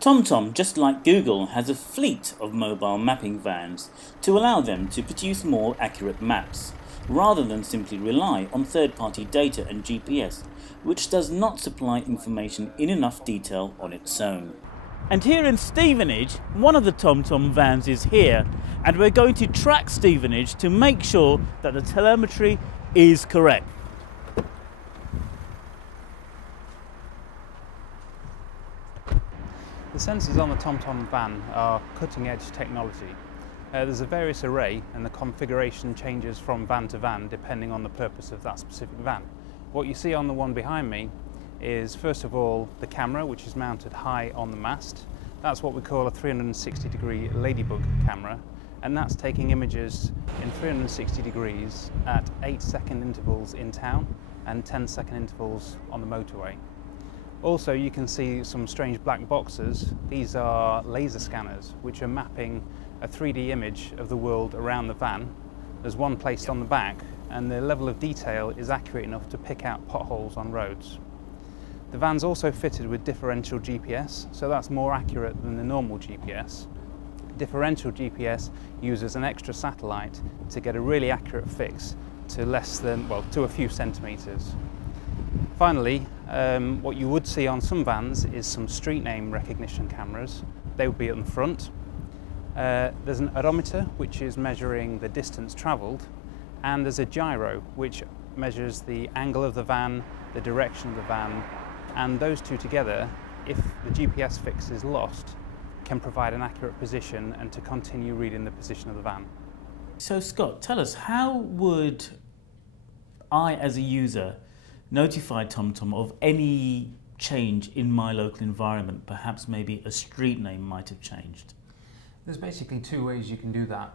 TomTom, just like Google, has a fleet of mobile mapping vans to allow them to produce more accurate maps, rather than simply rely on third-party data and GPS, which does not supply information in enough detail on its own. And here in Stevenage, one of the TomTom vans is here, and we're going to track Stevenage to make sure that the telemetry is correct. The sensors on the TomTom van are cutting-edge technology. There's a various array, and the configuration changes from van to van depending on the purpose of that specific van. What you see on the one behind me is, first of all, the camera, which is mounted high on the mast. That's what we call a 360-degree ladybug camera, and that's taking images in 360 degrees at 8-second intervals in town and 10-second intervals on the motorway. Also, you can see some strange black boxes. These are laser scanners, which are mapping a 3D image of the world around the van. There's one placed on the back, and the level of detail is accurate enough to pick out potholes on roads. The van's also fitted with differential GPS, so that's more accurate than the normal GPS. Differential GPS uses an extra satellite to get a really accurate fix to less than, well, to a few centimetres. Finally, what you would see on some vans is some street name recognition cameras. They would be at the front. There's an odometer, which is measuring the distance travelled, and there's a gyro, which measures the angle of the van, the direction of the van, and those two together, if the GPS fix is lost, can provide an accurate position and to continue reading the position of the van. So Scott, tell us, how would I as a user notify TomTom of any change in my local environment? Perhaps maybe a street name might have changed. There's basically two ways you can do that.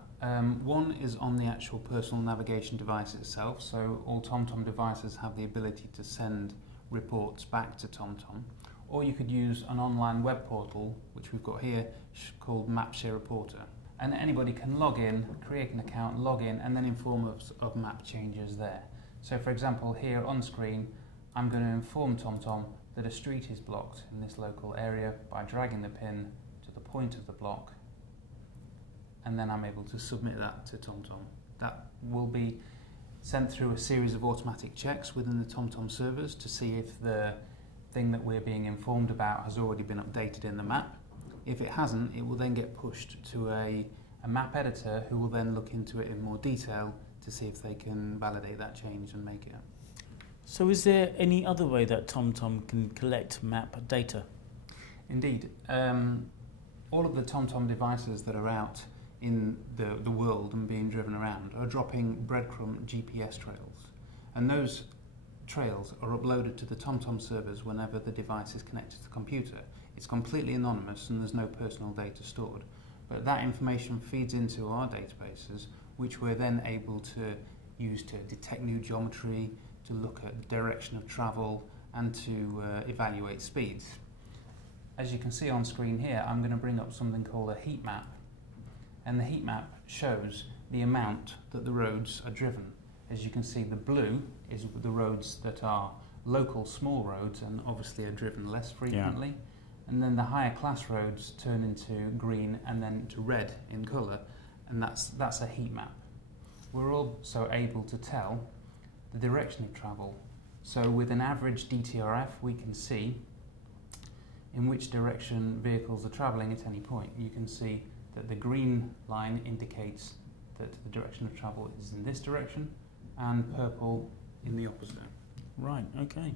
One is on the actual personal navigation device itself, so all TomTom devices have the ability to send reports back to TomTom, or you could use an online web portal, which we've got here, called Mappshare Reporter. And anybody can log in, create an account, log in, and then inform us of map changes there. So for example, here on screen, I'm going to inform TomTom that a street is blocked in this local area by dragging the pin to the point of the block, and then I'm able to submit that to TomTom. That will be sent through a series of automatic checks within the TomTom servers to see if the thing that we're being informed about has already been updated in the map. If it hasn't, it will then get pushed to a map editor, who will then look into it in more detail to see if they can validate that change and make it. So is there any other way that TomTom can collect map data? Indeed. All of the TomTom devices that are out in the world and being driven around are dropping breadcrumb GPS trails, and those trails are uploaded to the TomTom servers whenever the device is connected to the computer. It's completely anonymous and there's no personal data stored, but that information feeds into our databases, which we're then able to use to detect new geometry, to look at the direction of travel, and to evaluate speeds. As you can see on screen here, I'm going to bring up something called a heat map, and the heat map shows the amount that the roads are driven. As you can see, the blue is the roads that are local small roads and obviously are driven less frequently. Yeah. And then the higher class roads turn into green and then to red in colour, and that's a heat map. We're also able to tell the direction of travel. So with an average DTRF, we can see in which direction vehicles are travelling at any point. You can see that the green line indicates that the direction of travel is in this direction, and purple in the opposite. Right, okay.